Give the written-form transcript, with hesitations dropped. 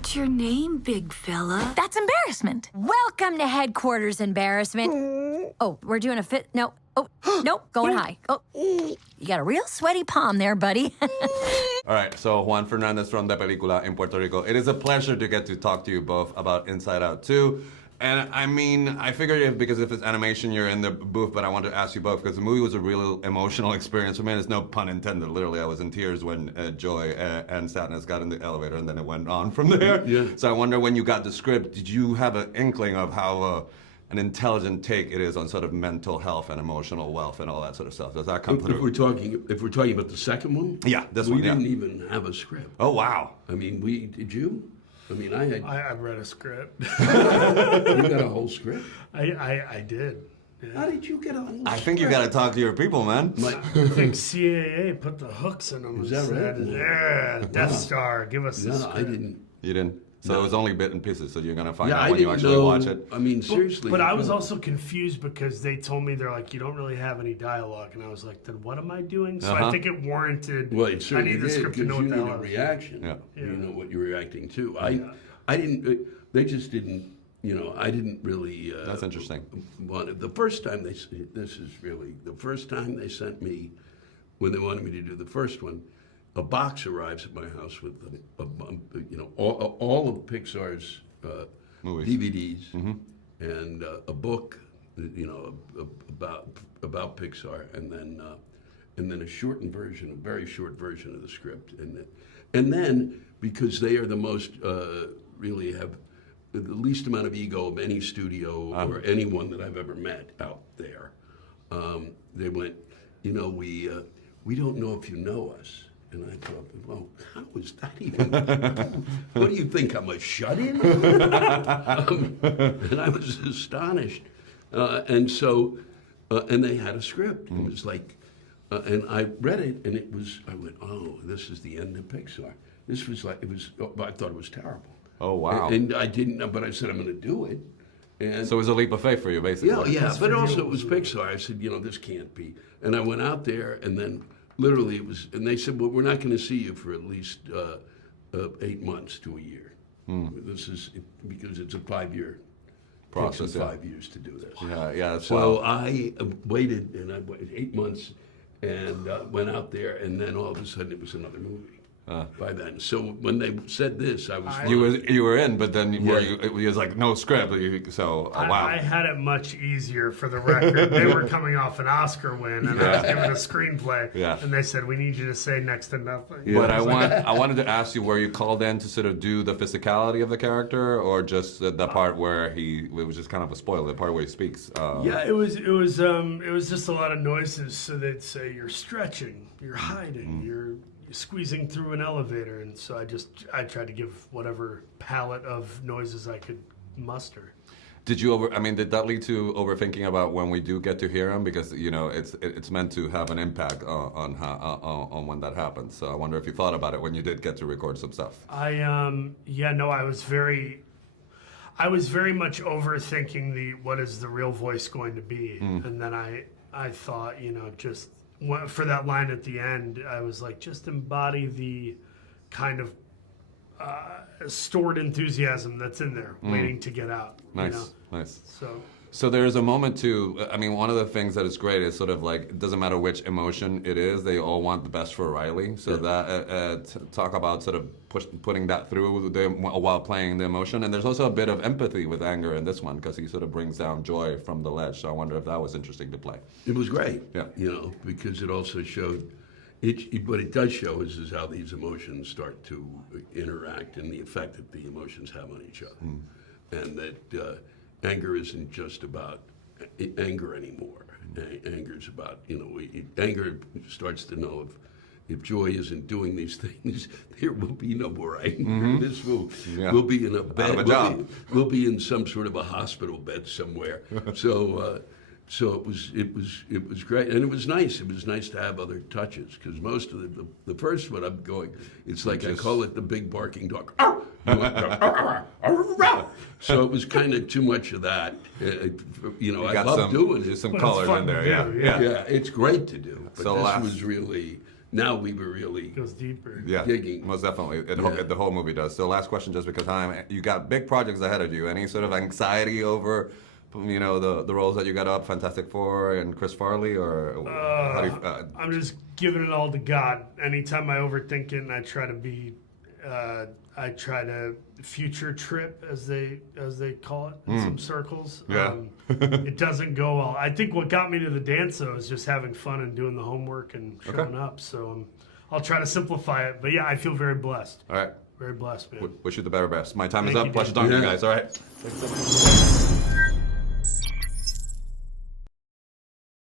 What's your name, big fella? That's Embarrassment. Welcome to headquarters, Embarrassment. Oh, we're doing a fit. No. Oh, nope, going high. Oh, you got a real sweaty palm there, buddy. All right, so Juan Fernandez from De Película in Puerto Rico. It is a pleasure to get to talk to you both about Inside Out 2. And I mean, I figured because if it's animation, you're in the booth, but I want to ask you both because the movie was a real emotional experience for me. There's no pun intended. Literally, I was in tears when joy and sadness got in the elevator, and then it went on from there. Yeah. So I wonder, when you got the script, did you have an inkling of how an intelligent take it is on sort of mental health and emotional wealth and all that sort of stuff? Does that come through? If we're talking about the second one, Yeah, this we one, yeah. didn't even have a script. Oh, wow. I mean, did you? I mean, I had. I read a script. You got a whole script. I did. Yeah. How did you get a whole script? I think you got to talk to your people, man. I think CAA put the hooks in them. Is that right? Yeah, Death Star, give us the No, script. I didn't. You didn't? So it was only bit and pieces, so you're going to find Yeah, out I when you didn't actually know. watch it. I mean, seriously. But I was also confused because they told me, they're like, you don't really have any dialogue. And I was like, then what am I doing? So I think it warranted, Well, it I certainly need the did, script to because know you what the need hell a I was reaction. Yeah. You know what you're reacting to. I didn't. They just didn't. You know, I didn't really. That's interesting. The first time this is really the first time they sent me, when they wanted me to do the first one, a box arrives at my house with all of Pixar's Movies. DVDs and a book, about Pixar, and then a shortened version, a very short version of the script, and then because they are the most really have the least amount of ego of any studio or anyone that I've ever met out there. They went, we don't know if you know us. And I thought, well, how is that even? What do you think, I'm a shut-in? And I was astonished. And they had a script. It was like, and I read it, and I went, oh, this is the end of Pixar. This was like, I thought it was terrible. Oh, wow. And I didn't, but I said, I'm going to do it. And So it was a leap of faith for you, basically. yeah, but also it was Pixar. I said, this can't be. And I went out there, and then literally it was, and they said, well, we're not going to see you for at least 8 months to a year. This is because it's a 5-year Process, Takes them yeah. 5 years to do this. Yeah, that's So wild. I waited, and I waited 8 months, and went out there, and then all of a sudden it was another movie. By then, so when they said this, I was. You were in, but then Yeah. it was like no script. So wow. I had it much easier, for the record. They were coming off an Oscar win, and I was given a screenplay. Yeah. And they said, we need you to say next to nothing. But I wanted to ask you, were you called in to sort of do the physicality of the character, or just the part where it was just kind of a spoiler, the part where he speaks? Yeah, it was just a lot of noises. So they'd say, you're stretching, you're hiding, you're squeezing through an elevator, and so I tried to give whatever palette of noises I could muster. Did that lead to overthinking about when we do get to hear him? Because it's meant to have an impact on when that happens. So I wonder if you thought about it when you did get to record some stuff. I was very much overthinking what is the real voice going to be, and then I thought, just for that line at the end, I was like, just embody the kind of stored enthusiasm that's in there, waiting to get out. Nice. So there's a moment too. One of the things that is great is sort of like, it doesn't matter which emotion it is, they all want the best for Riley. So that talk about sort of putting that through while playing the emotion. And there's also a bit of empathy with anger in this one, because he sort of brings down joy from the ledge. So I wonder if that was interesting to play. It was great. Yeah. Because it also showed. What it does show is how these emotions start to interact and the effect that the emotions have on each other, and that anger isn't just about anger anymore. Anger is about anger starts to know if joy isn't doing these things, there will be no more anger. This we'll be in a bed. Out of a job. We'll be in some sort of a hospital bed somewhere. So it was great, and it was nice. It was nice to have other touches, because most of the first one I'm going, it's like I call it the big barking dog. So it was kind of too much of that. I love doing it. There's some colors in there. Yeah. Yeah, it's great to do. But So this was really, now we were really Goes deeper. Yeah, digging. most definitely. Yeah. The whole movie does. So last question, just because time. You got big projects ahead of you. Any sort of anxiety over, the roles that you got up, Fantastic Four and Chris Farley, or how do you, I'm just giving it all to God. Anytime I overthink it, and I try to future trip, as they call it in some circles. Yeah. It doesn't go well. I think what got me to the dance though is just having fun and doing the homework and showing up. So I'll try to simplify it. But yeah, I feel very blessed. All right. Very blessed, man. Wish you the better best. My time is Thank up. you, Pleasure Dan. talking to you Yeah. guys. All right.